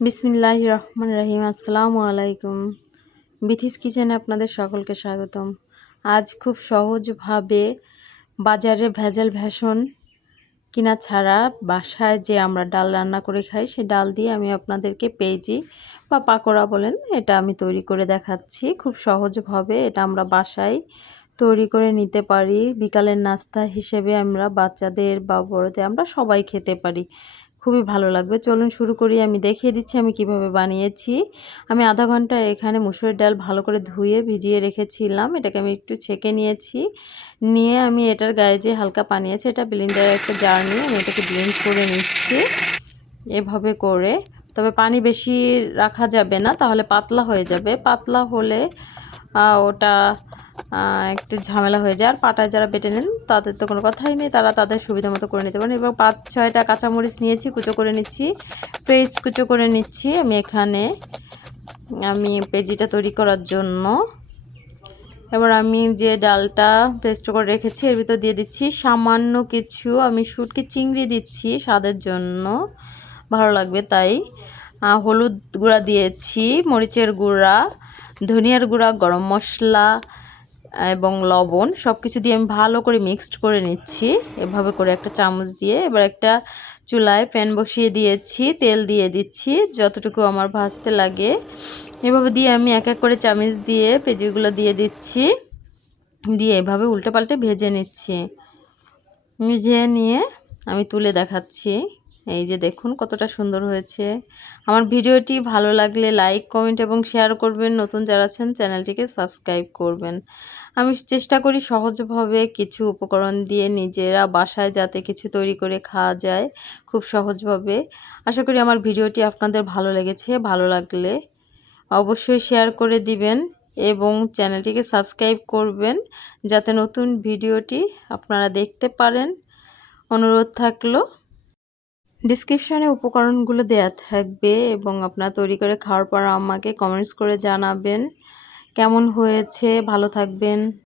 বিসমিল্লাহির রহমানির রহিম। আসসালামু আলাইকুম। বিথিস কিচেনে আপনাদের সকলকে স্বাগতম। আজ খুব সহজভাবে বাজারে ভেজাল ভেষণ কিনা ছাড়া বাসায় যে আমরা ডাল রান্না করে খাই, সেই ডাল দিয়ে আমি আপনাদেরকে পেঁয়াজি বা পাকোড়া বলেন, এটা আমি তৈরি করে দেখাচ্ছি। খুব সহজভাবে এটা আমরা বাসায় তৈরি করে নিতে পারি। বিকালের নাস্তা হিসেবে আমরা বাচ্চাদের বা বড়দের আমরা সবাই খেতে পারি। খুবই ভালো লাগবে। চলুন শুরু করি। আমি দেখিয়ে দিচ্ছি আমি কিভাবে বানিয়েছি। আমি আধা ঘন্টা এখানে মুসুরের ডাল ভালো করে ধুয়ে ভিজিয়ে রেখেছিলাম। এটাকে আমি একটু ছেঁকে নিয়েছি। নিয়ে আমি এটার গায়ে যে হালকা পানি আছে, এটা ব্লেন্ডারে একটা জার নিয়ে আমি এটাকে ব্লেন্ড করে নিচ্ছি এভাবে করে। তবে পানি বেশি রাখা যাবে না, তাহলে পাতলা হয়ে যাবে। পাতলা হলে ওটা একটু ঝামেলা হয়ে যায়। আর পাটায় যারা বেটে নেন তাদের তো কোনো কথাই নেই, তারা তাদের সুবিধা মতো করে নিতে পারেন। এবার 5-6টা কাঁচামরিচ নিয়েছি, কুচো করে নিচ্ছি, পেস্ট কুচো করে নিচ্ছি আমি পেঁয়াজিটা তৈরি করার জন্য। এবার আমি যে ডালটা পেস্ট করে রেখেছি এর ভিতর দিয়ে দিচ্ছি সামান্য কিছু, আমি শুটকি চিংড়ি দিচ্ছি স্বাদের জন্য, ভালো লাগবে তাই। হলুদ গুঁড়া দিয়েছি, মরিচের গুঁড়া, ধনিয়ার গুঁড়া, গরম মশলা এবং লবণ, সব কিছু দিয়ে আমি ভালো করে মিক্সড করে নিচ্ছি এভাবে করে একটা চামচ দিয়ে। এবার একটা চুলায় প্যান বসিয়ে দিয়েছি, তেল দিয়ে দিচ্ছি যতটুকু আমার ভাজতে লাগে। এভাবে দিয়ে আমি এক এক করে চামচ দিয়ে পেঁয়াজিগুলো দিয়ে দিচ্ছি, দিয়ে এভাবে উল্টে পাল্টে ভেজে নিচ্ছি। ভেজে নিয়ে আমি তুলে দেখাচ্ছি। এই যে দেখুন কতটা সুন্দর হয়েছে। আমার ভিডিওটি ভালো লাগলে লাইক, কমেন্ট এবং শেয়ার করবেন। নতুন যারা আছেন চ্যানেলটিকে সাবস্ক্রাইব করবেন। আমি চেষ্টা করি সহজভাবে কিছু উপকরণ দিয়ে নিজেরা বাসায় যাতে কিছু তৈরি করে খাওয়া যায় খুব সহজভাবে। আশা করি আমার ভিডিওটি আপনাদের ভালো লেগেছে। ভালো লাগলে অবশ্যই শেয়ার করে দিবেন এবং চ্যানেলটিকে সাবস্ক্রাইব করবেন যাতে নতুন ভিডিওটি আপনারা দেখতে পারেন। অনুরোধ থাকলো। ডিসক্রিপশানে উপকরণগুলো দেয়া থাকবে এবং আপনারা তৈরি করে খাওয়ার পর আমাকে কমেন্টস করে জানাবেন কেমন হয়েছে। ভালো থাকবেন।